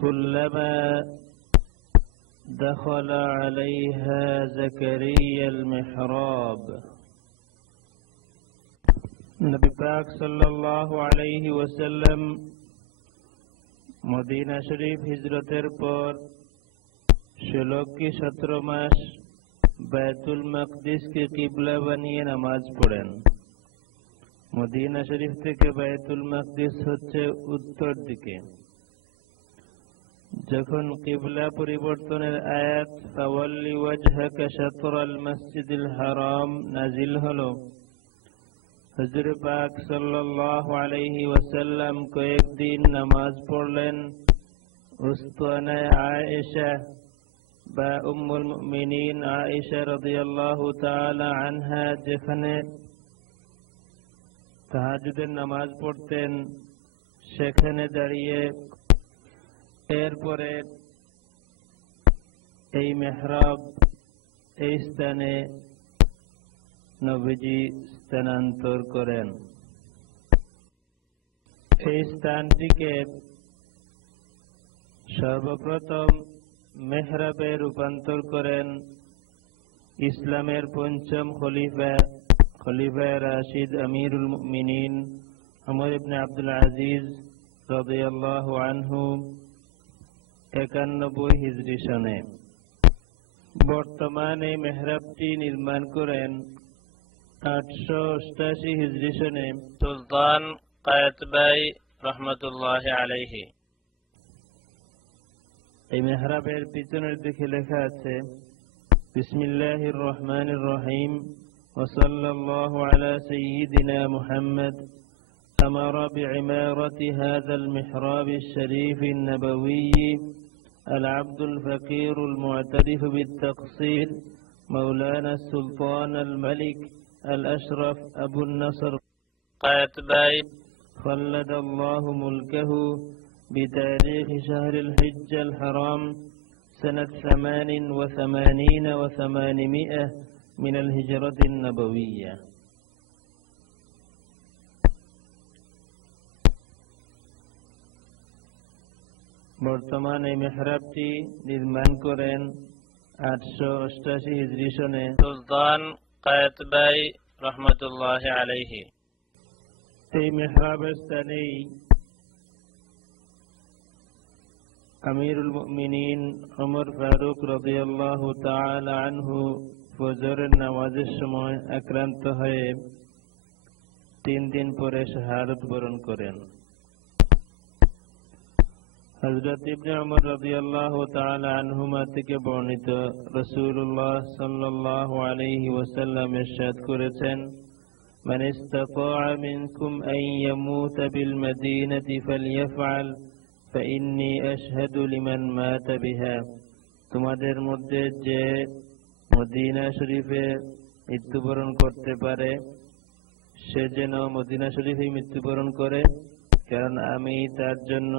كلما دخل عليها زكريا المحراب নবী পাক সাল্লাল্লাহু আলাইহি ওয়াসাল্লাম মদিনা শরীফ হিজরতের পর 16 কি 17 মাস বাইতুল মাকদিসকে কিবলা বানিয়ে নামাজ পড়েন। মদিনা শরীফ থেকে বাইতুল মাকদিস হচ্ছে উত্তর দিকে। যখন কিবলা পরিবর্তনের আয়াত ফাওয়াল্লি ওয়াজহাকা শাতরাল মসজিদিল হারাম নাজিল হলো, হুজুর পাক সাল্লাল্লাহু আলাইহি ওয়াসাল্লাম কয়েকদিন নামাজ পড়লেন উস্তানা আয়েশা বা উম্মুল মুমিনিন আয়েশা রাদিয়াল্লাহু তাআলা আনহা যেখানে তাহাজ্জুদের নামাজ পড়তেন সেখানে দাঁড়িয়ে। এরপরে এই মেহরাব এই স্থানে নবীজি স্থানান্তর করেন। এই স্থানটিকে সর্বপ্রথম মেহরাবে রূপান্তর করেন ইসলামের পঞ্চম খলিফা রাশিদ আমিরুল মুমিনিন ওমর ইবনে আব্দুল আজিজ রাদিয়াল্লাহু আনহু 91 হিজরি সনে। বর্তমানে মেহরাবটি নির্মাণ করেন 888 হিজরি সনে সুলতান কায়েতবাই রহমাতুল্লাহি আলাইহি। এই মেহরাবের পিছনের দিকে লেখা আছে বিসমিল্লাহির রহমানির রহিম ওয়া সাল্লাল্লাহু আলা সাইয়্যিদিনা মুহাম্মদ أمر بعمارة هذا المحراب الشريف النبوي العبد الفقير المعترف بالتقصير مولانا السلطان الملك الأشرف أبو النصر قايتباي خلد الله ملكه بتاريخ شهر الحج الحرام سنة 88 و800 من الهجرة النبوية। বর্তমানে মেহরাবটি নির্মাণ করেন 888 হিজরি সনে সুলতান কায়েতবাই রহমাতুল্লাহি আলাইহি। এই মেহরাবের স্থানেই আমিরুল মুমিনিন ওমর ফারুক রাদিয়াল্লাহু তাআলা আনহু ফজরের নামাজের সময় আক্রান্ত হয়ে 3 দিন পরে শাহাদাত বরণ করেন। হযরত ইবনে ওমর রাদিয়াল্লাহু তাআলা আনহুমা থেকে বর্ণিত রাসূলুল্লাহ সাল্লাল্লাহু আলাইহি ওয়াসাল্লাম ইরশাদ করেছেন, মান ইসতাতাআ মিনকুম আন ইয়ামুতা বিল মাদিনাতি ফালইফআল ফাইন্নী আশহাদু লিমান মাতা বিহা। তোমাদের মধ্যে যে মদিনা শরীফে মৃত্যুবরণ করতে পারে সে যেন মদিনা শরীফে মৃত্যুবরণ করে, কারণ আমি তার জন্য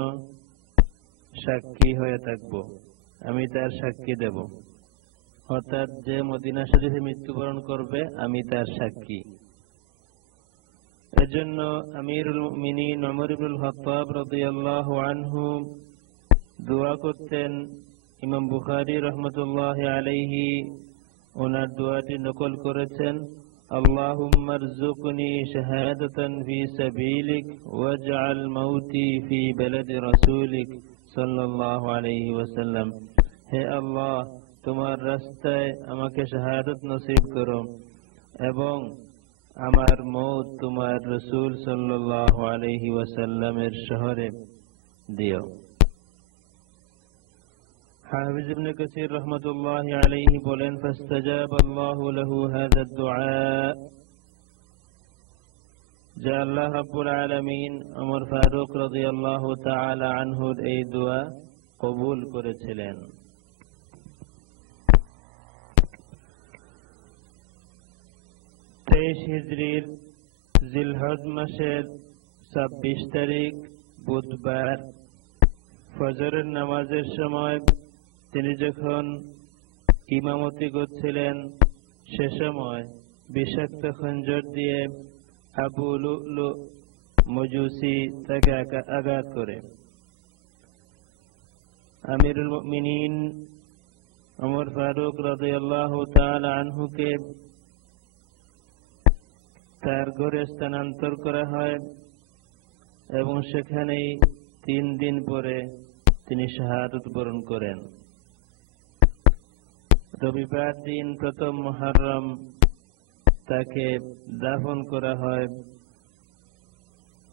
সাক্ষী হয়ে থাকব, আমি তার সাক্ষী দেব। অর্থাৎ যে মদিনা শরীফে মৃত্যুবরণ করবে আমি তার সাক্ষী। এজন্য আমিরুল মুমিনিন ওমর ইবনুল খাত্তাব রাদিয়াল্লাহু আনহু দোয়া করতেন। ইমাম বুখারী রাহমাতুল্লাহি আলাইহি ওনার দোয়াটি নকল করেছেন, আল্লাহুম্মা রযুকনি শাহাদাতান ফি সাবিলিক ওয়াজআল মাউতি ফি বালাদি রাসূলিক সাল্লাল্লাহু আলাইহি ওয়াসাল্লাম। হে আল্লাহ, তোমার রাস্তায় আমাকে শাহাদাত নসিব করো এবং আমার মওত তোমার রাসূল সাল্লাল্লাহু আলাইহি ওয়াসাল্লামের শহরে দিও। হাফিজ ইবনে কাসির রাহমাতুল্লাহি আলাইহি বলেন, ফাস্তাজাবাল্লাহু লাহু হাযা দুআ, যে আল্লাহ রাব্বুল আলামিন ওমর ফারুক রাদিয়াল্লাহু তাআলা আনহুর এই দোয়া কবুল করেছিলেন। হিজরির জিলহজ মাসের 26 তারিখ বুধবার ফজরের নামাজের সময় তিনি যখন ইমামতি করছিলেন সে সময় বিষাক্ত খঞ্জর দিয়ে আবু লুলু মজুসি তাকে আঘাত করে। আমিরুল মুমিনিন ওমর ফারুক রাদিয়াল্লাহু তাআলা আনহুকে তার ঘরে স্থানান্তর করা হয় এবং সেখানেই 3 দিন পরে তিনি শাহাদাত বরণ করেন। রবিবার দিন প্রথম মুহররম তাকে দাফন করা হয়।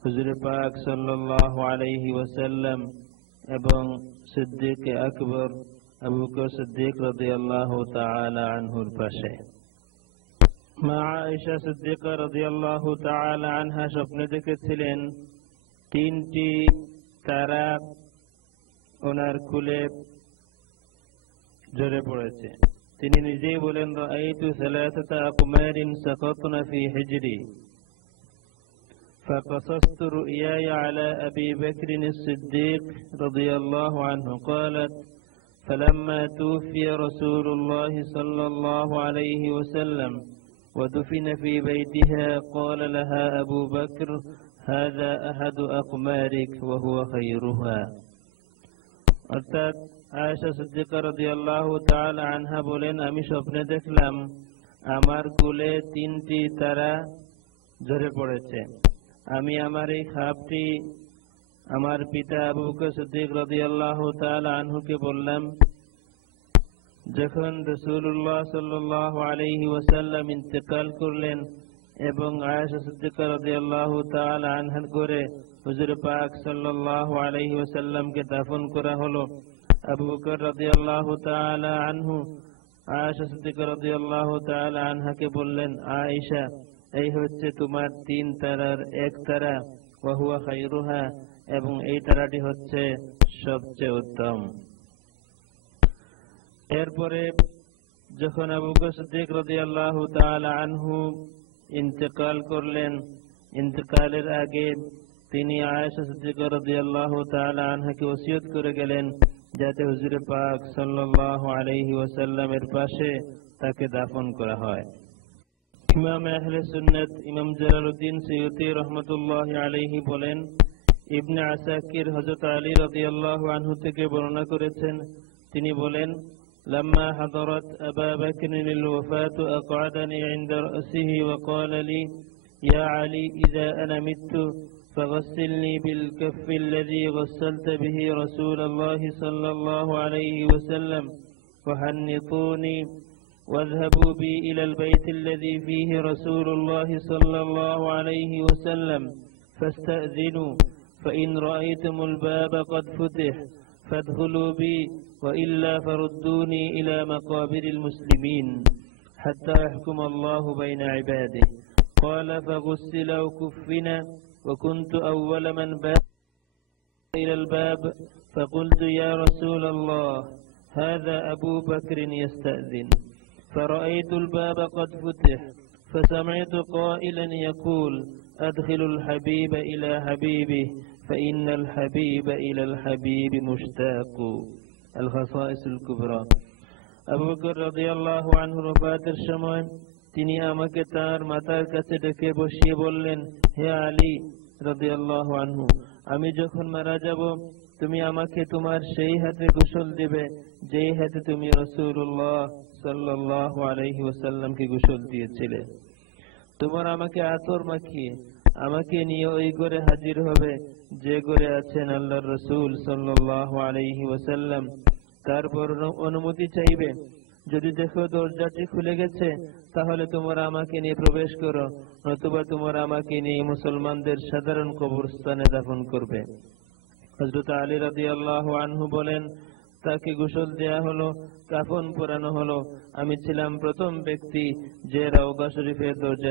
হুজুর পাক সাল্লাল্লাহু আলাইহি ওয়াসাল্লাম এবং সিদ্দিক আকবর আবু বকর সিদ্দিক রাদিয়াল্লাহু তাআলা আনহুর পাশে। মা আয়েশা সিদ্দিকা রাদিয়াল্লাহু তাআলা আনহা স্বপ্নে দেখেছিলেন 3টি তারা ওনার কুলে ঝরে পড়েছে। তিনি নিজেই বলেন, রাআইতু সালাসাতা আকমারিন সাকাতনা ফি হিজরি فقصصت رؤياي على أبي بكر الصديق رضي الله عنه. قالت فلما توفي رسول الله صلى الله عليه وسلم ودفن في بيتها قال لها أبو بكر هذا أحد أقمارك وهو خيرها. অর্থাৎ আয়েশা সিদ্দিকা রাদিয়াল্লাহু তাআলা আনহা বলেন, আমি স্বপ্নে দেখলাম আমার কুলে 3টি তারা ঝরে পড়েছে। আমি আমার এই খাপটি আমার পিতা আবু বকর সিদ্দিক রাদিয়াল্লাহু তাআলা আনহুকে বললাম। যখন রাসূলুল্লাহ সাল্লাল্লাহু আলাইহি ওয়াসাল্লাম ইন্তেকাল করলেন এবং আয়েশা সিদ্দিকা রাদিয়াল্লাহু তাআলা আনহার ঘরে হুজুর পাক সাল্লাল্লাহু আলাইহি ওয়াসাল্লামকে দাফন করা হলো, আবু বকর রাদিয়াল্লাহু তাআলা আনহু আয়েশা সিদ্দিকা রাদিয়াল্লাহু তাআলা আনহাকে বললেন, আয়েশা, এই হচ্ছে তোমার 3 তারার এক তারা, ওয়া হুয়া খায়রুহা, এবং এই তারাটি হচ্ছে সবচেয়ে উত্তম। এরপরে যখন আবু বকর সিদ্দিক রাদিয়াল্লাহু তাআলা আনহু ইন্তেকাল করলেন, ইন্তেকালের আগে তিনি আয়েশা সিদ্দিকা রাদিয়াল্লাহু তাআলা আনহাকে ওসিয়ত করে গেলেন যাতে হুজুর পাক সাল্লাল্লাহু আলাইহি ওয়াসাল্লামের পাশে তাকে দাফন করা হয়। ইমাম আহলে সুন্নাত ইমাম জালালউদ্দিন সুয়ুতি রাহমাতুল্লাহি আলাইহি বলেন, ইবনে আসাকির হযরত আলী রাদিয়াল্লাহু আনহু থেকে বর্ণনা করেছেন, তিনি বলেন, لما حضرت أبا بكر الوفاة أقعدني عند رأسه وقال لي يا علي إذا أنا مت فغسلني بالكف الذي غسلت به رسول الله صلى الله عليه وسلم وحنطوني واذهبوا بي إلى البيت الذي فيه رسول الله صلى الله عليه وسلم فاستأذنوا فإن رأيتم الباب قد فتح فادخلوا بي وإلا فردوني إلى مقابر المسلمين حتى يحكم الله بين عباده. قال فغسل وكفنا وكنت أول من بات إلى الباب فقلت يا رسول الله هذا أبو بكر يستأذن، فرأيت الباب قد فتح فسمعت قائلا يقول أدخل الحبيب إلى حبيبه فإن الحبيب إلى الحبيب مشتاق. الخصائص الكبرى. আবু বকর রাদিয়াল্লাহু আনহুর ওফাতের সময় তিনি আমাকে তার মাতার কাছে ডেকে বসিয়ে বললেন, হে আলী রাদিয়াল্লাহু আনহু, আমি যখন মারা যাব তুমি আমাকে তোমার সেই হাতে গোসল দিবে যেই হাতে তুমি রাসূলুল্লাহ সাল্লাল্লাহু আলাইহি ওয়াসাল্লামকে গোসল দিয়েছিলে। তোমার আমাকে আতর মাখিয়ে আমাকে নিয়ে ওই ঘরে হাজির হবে যে ঘরে আছেন আল্লাহর রাসূল সাল্লাল্লাহু আলাইহি ওয়াসাল্লাম। তারপর অনুমতি চাইবে, যদি দেখো দরজাটি খুলে গেছে তাহলে তোমরা আমাকে নিয়ে প্রবেশ করো, নতুবা তোমরা আমাকে নিয়ে মুসলমানদের সাধারণ কবরস্থানে দাফন করবে। হযরত আলী রাদিয়াল্লাহু আনহু বলেন, তাকে গোসল দেয়া হলো, কাফন পরানো হলো। আমি ছিলাম প্রথম ব্যক্তি যে রওজা শরীফের দরজা